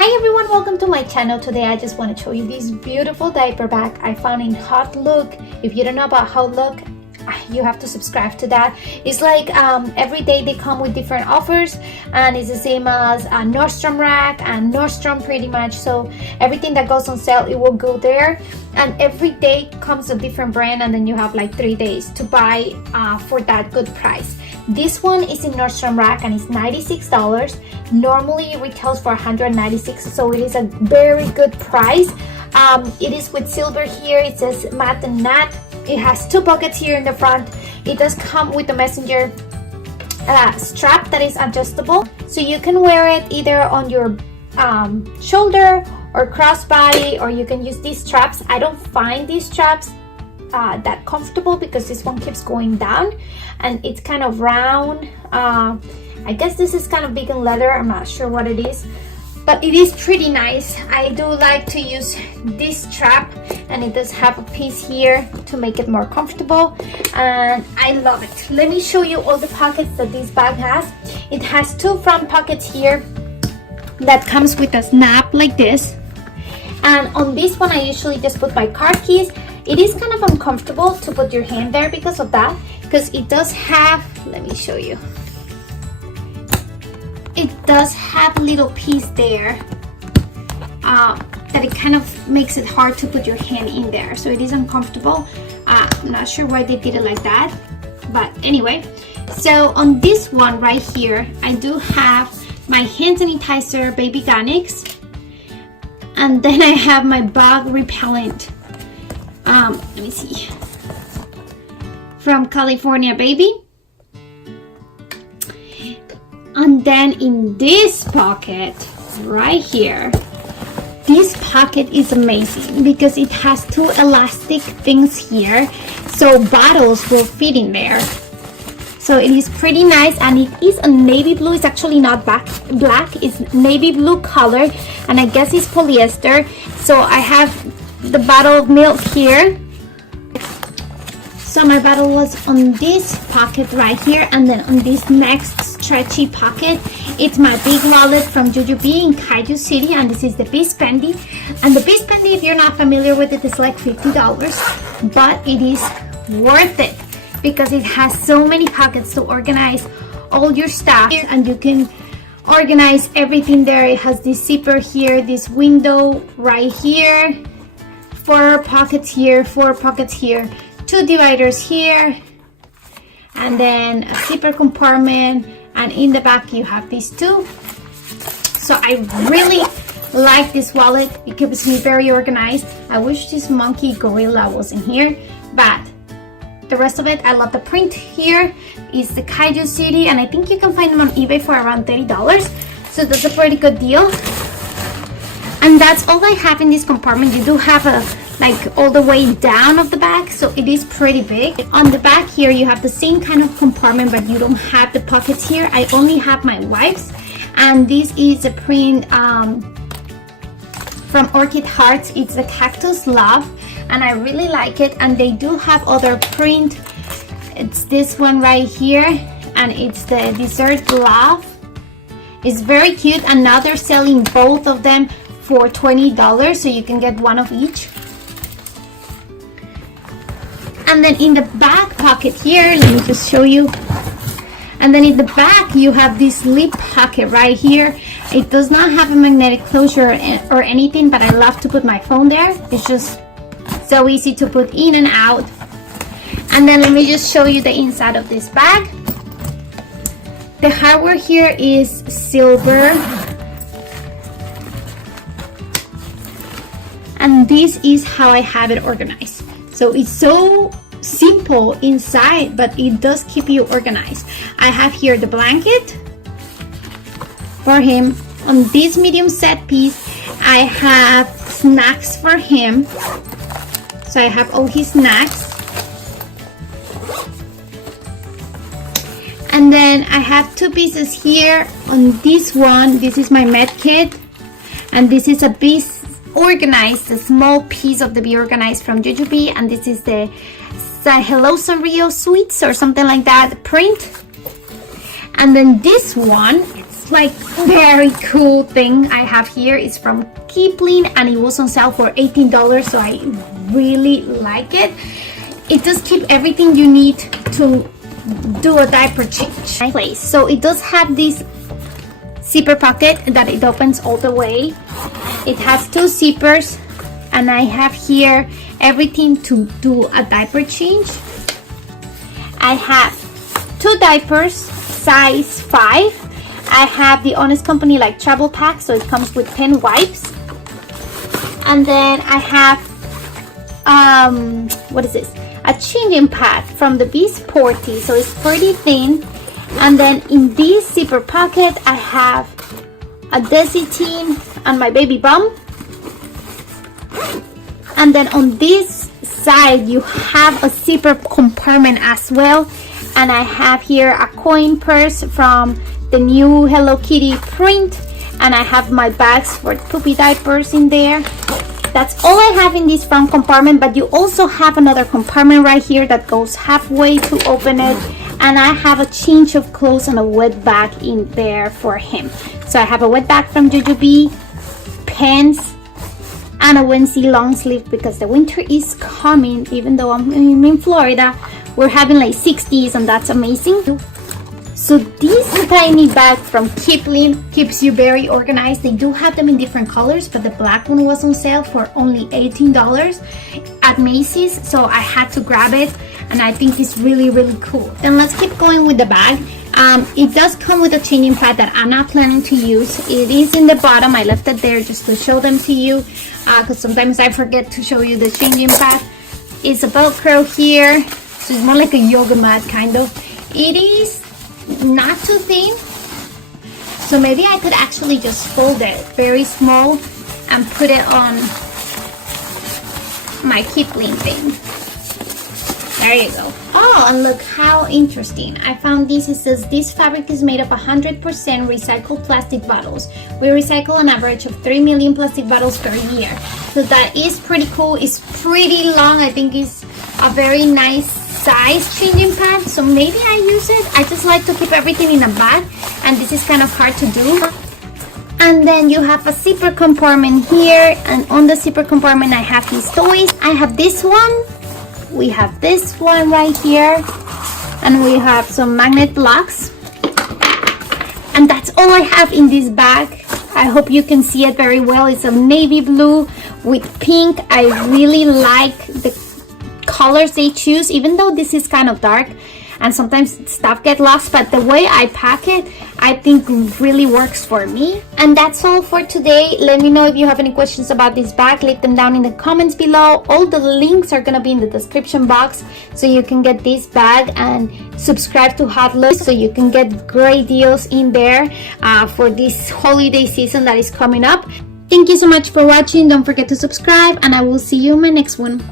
Hi everyone, welcome to my channel. Today I just want to show you this beautiful diaper bag I found in Hot Look. If you don't know about Hot Look, you have to subscribe to that. It's like every day they come with different offers, and it's the same as Nordstrom Rack and Nordstrom pretty much. So everything that goes on sale, it will go there, and every day comes a different brand, and then you have like 3 days to buy for that good price. This one is in Nordstrom Rack and it's $96. Normally it retails for $196, so it is a very good price. It is with silver here. It says matte and Nat. It has 2 pockets here in the front. It does come with a messenger strap that is adjustable, so you can wear it either on your shoulder or crossbody, or you can use these straps. I don't find these straps that comfortable because this one keeps going down and it's kind of round. I guess this is kind of big in leather. I'm not sure what it is, but it is pretty nice. I do like to use this strap, and it does have a piece here to make it more comfortable, and I love it. Let me show you all the pockets that this bag has. It has 2 front pockets here that comes with a snap like this, and on this one I usually just put my car keys. It is kind of uncomfortable to put your hand there because of that, because it does have, let me show you, it does have a little piece there that it kind of makes it hard to put your hand in there, so it is uncomfortable. I'm not sure why they did it like that, but anyway. So on this one right here, I do have my hand sanitizer, Baby Ganix, and then I have my bug repellent. Let me see, from California Baby. And then in this pocket right here, this pocket is amazing because it has 2 elastic things here, so bottles will fit in there. So it is pretty nice, and it is a navy blue. It's actually not black, it's navy blue color, and I guess it's polyester. So I have the bottle of milk here. So my bottle was on this pocket right here, and then on this next stretchy pocket, it's my big wallet from JuJuBe in Kaiju City, and this is the Beast Spendy. And the Beast Spendy, if you're not familiar with it, is like $50, but it is worth it because it has so many pockets to organize all your stuff, and you can organize everything there. It has this zipper here, this window right here, 4 pockets here, 4 pockets here, 2 dividers here, and then a zipper compartment, and in the back you have these 2. So I really like this wallet. It keeps me very organized. I wish this monkey gorilla was in here, but the rest of it, I love the print here. Is the Kaiju City, and I think you can find them on eBay for around $30, so that's a pretty good deal. And that's all I have in this compartment. You do have a like all the way down of the bag, so it is pretty big. On the back here you have the same kind of compartment, but you don't have the pockets here. I only have my wipes, and this is a print from Orchid Hearts. It's the Cactus Love, and I really like it. And they do have other print. It's this one right here, and it's the Desert Love. It's very cute, and now they're selling both of them for $20, so you can get one of each. And then in the back pocket here, let me just show you. And then in the back you have this lip pocket right here. It does not have a magnetic closure or anything, but I love to put my phone there. It's just so easy to put in and out. And then let me just show you the inside of this bag. The hardware here is silver, and this is how I have it organized. So it's so simple inside, but it does keep you organized. I have here the blanket for him. On this medium set piece, I have snacks for him. So I have all his snacks. And then I have 2 pieces here. On this one, this is my med kit, and this is a piece organized, a small piece of the Be Organized from JuJuBe, and this is the Hello Sanrio Sweets or something like that print. And then this one, it's like very cool thing I have here is from Kipling, and it was on sale for $18, so I really like it. It does keep everything you need to do a diaper change place. So it does have this zipper pocket that it opens all the way. It has 2 zippers, and I have here everything to do a diaper change. I have 2 diapers, size 5. I have the Honest Company like travel pack, so it comes with 10 wipes. And then I have what is this? A changing pad from the Be Sporty, so it's pretty thin. And then in this zipper pocket I have a Desitin on my baby bump. And then on this side you have a zipper compartment as well. And I have here a coin purse from the new Hello Kitty print. And I have my bags for poopy diapers in there. That's all I have in this front compartment, but you also have another compartment right here that goes halfway to open it. And I have a change of clothes and a wet bag in there for him. So I have a wet bag from JuJuBe, pants, and a onesie long sleeve because the winter is coming. Even though I'm in Florida, we're having like 60s, and that's amazing. So this tiny bag from Kipling keeps you very organized. They do have them in different colors, but the black one was on sale for only $18 at Macy's, so I had to grab it, and I think it's really, really cool. Then let's keep going with the bag. It does come with a changing pad that I'm not planning to use. It is in the bottom. I left it there just to show them to you, because sometimes I forget to show you the changing pad. It's a Velcro here, so it's more like a yoga mat kind of. It is not too thin, so maybe I could actually just fold it very small and put it on my Kipling thing. There you go. Oh, and look how interesting. I found this. It says this fabric is made of 100% recycled plastic bottles. We recycle an average of 3 million plastic bottles per year. So that is pretty cool. It's pretty long. I think it's a very nice size changing pad, so maybe I use it. I just like to keep everything in a bag, and this is kind of hard to do. And then you have a zipper compartment here, and on the zipper compartment I have these toys. I have this one, we have this one right here, and we have some magnet blocks, and that's all I have in this bag. I hope you can see it very well. It's a navy blue with pink. I really like the colors they choose, even though this is kind of dark and sometimes stuff get lost, but the way I pack it I think really works for me. And that's all for today. Let me know if you have any questions about this bag. Leave them down in the comments below. All the links are gonna be in the description box, so you can get this bag, and subscribe to Hot Looks so you can get great deals in there for this holiday season that is coming up. Thank you so much for watching. Don't forget to subscribe, and I will see you in my next one.